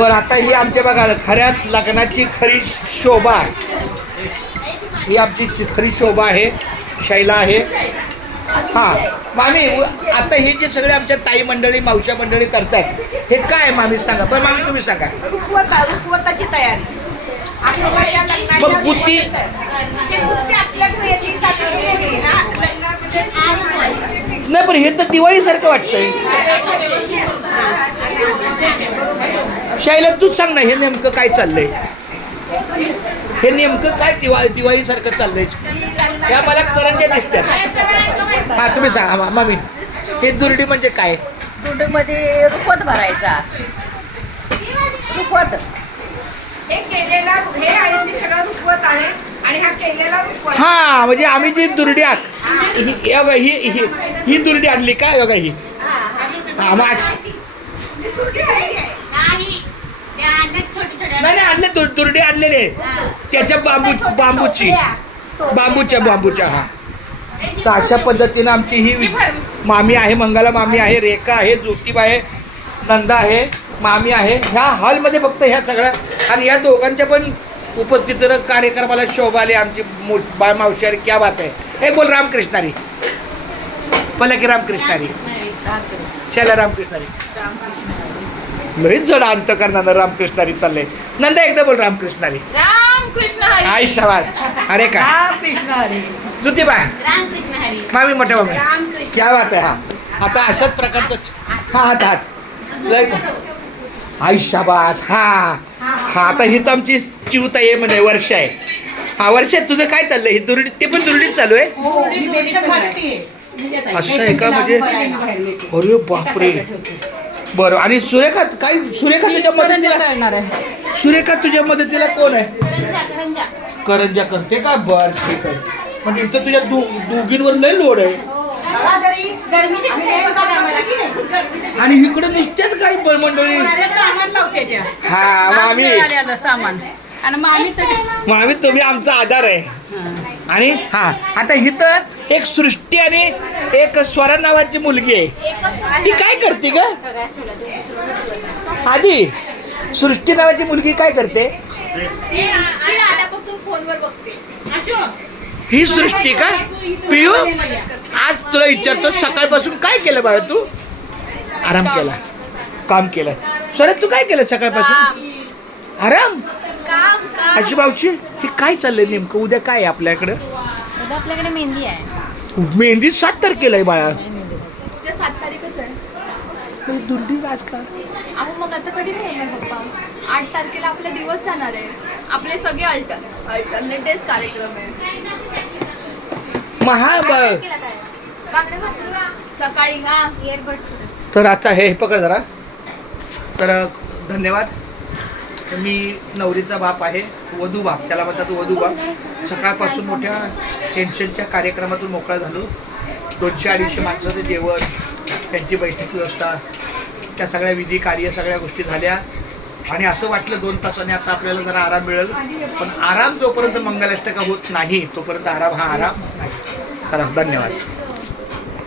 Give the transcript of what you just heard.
बरं आता ही आमच्या बघा खऱ्या लग्नाची खरी शोभा, ही आमची खरी शोभा आहे, शैला आहे. हां मामी, आता हे जे सगळे आमच्या ताई मंडळी मावश्या मंडळी करतात हे काय मामी सांगा. बरं मामी तुम्ही सांगा. रुखवताची तयारी. मग बुद्धी नाही, पण हे तर दिवाळीसारखं वाटतंय. शैला तूच सांग ना, हे नेमकं काय चाललंय, हे नेमकं काय दिवाळीसारखं चाललंय. या मला करंज्या दिसतात. हा तुम्ही सांगा मामी, हे दुर्डी म्हणजे काय. दुर्डीमध्ये रुखवत भरायचा. रुखवत हे केलेला, हे आहे ते सगळं रुखवत आहे आणि हा केलेला रुखवत. हा म्हणजे आम्ही जी दुर्डी ही दुर्डी आणली का योगा ही. हा नाही आणले, दुर्डी आणलेले त्याच्या बांबूच्या. हा तर अशा पद्धतीनं आमची ही मामी आहे, मंगला मामी आहे, रेखा आहे, ज्योतिबा आहे, नंदा आहे, मामी आहे. ह्या हॉलमध्ये फक्त ह्या सगळ्या आणि या दोघांच्या पण उपस्थितीनं कार्यक्रमाला शोभा आली आमची बाळ मावशी. अरे क्या बात आहे. हे बोल रामकृष्णारी, बोला की रामकृष्णारी, शैला रामकृष्णारी. लईच जड अंत करणार रामकृष्णारी चाललंय. नंदा एकदा बोल रामकृष्णारी. रामकृष्ण हरी. आई शाबास. अरे का रामकृष्ण हरी. ज्योतिबा रामकृष्ण हरी. मामी मोठ्या मामी क्या बात आहे. हा आता अशाच प्रकारचं हात लय आई शाबास. हा आता ही तर आमची चिवता आहे म्हणे, वर्ष आहे. हा वर्ष तुझं काय चाललंय. ही दुर्डी, ते पण दुर्डीच चालू आहे. असं आहे का म्हणजे. अरे बापरे. बरं आणि सुरेखा काय, सुरेखा तुझ्या मदतीला, सुरेखा तुझ्या मदतीला कोण आहे. करंजा करते का. बरं ठीक आहे. म्हणजे इथं तुझ्या दोघींवर लय लोड आहे. आणि इकडे निश्चित काही मंडळी. हा मामी, सामान आणि मामी तुम्ही आमचा आधार आहे. आणि हा आता इथं एक सृष्टी आणि एक स्वरा नावाची मुलगी आहे. ती काय करते का. आधी सृष्टी नावाची मुलगी काय करते. ही सृष्टी का. पियू आज तुला विचारतो, सकाळपासून काय केलं बाळा तू. आराम केला, काम केलं. स्वरा तू काय केलं सकाळपासून. आराम. अशी मावशी हे काय चाललंय नेमकं. उद्या काय आहे आपल्याकडं. आपल्याकडे मेहंदी आहे. मेहंदी 7 तारखेला आहे बाळा. उद्या 7 तारीखच आहे. दुर्डी आज का. अहो मग आता कधी ठेवणार पप्पा. 8 तारखेला आपला दिवस जाणार आहे. आपले सगळे अल्टरनेट डेज कार्यक्रम आहे. सकाळी हा इयरबड्स. तर आता हे पकड जरा. तर धन्यवाद. मी नवरीचा बाप आहे, वधू बाप त्याला म्हणतात, वधू बाप. सकाळपासून मोठ्या टेन्शनच्या कार्यक्रमातून मोकळा झालो. 200-250 माणसाचं जेवण, त्यांची बैठक व्यवस्था, त्या सगळ्या विधी कार्य सगळ्या गोष्टी झाल्या. आणि असं वाटलं 2 तासाने आता आपल्याला जरा आराम मिळेल. पण आराम जोपर्यंत मंगलाष्टका होत नाही तोपर्यंत आराम हा आराम नाही. चला धन्यवाद.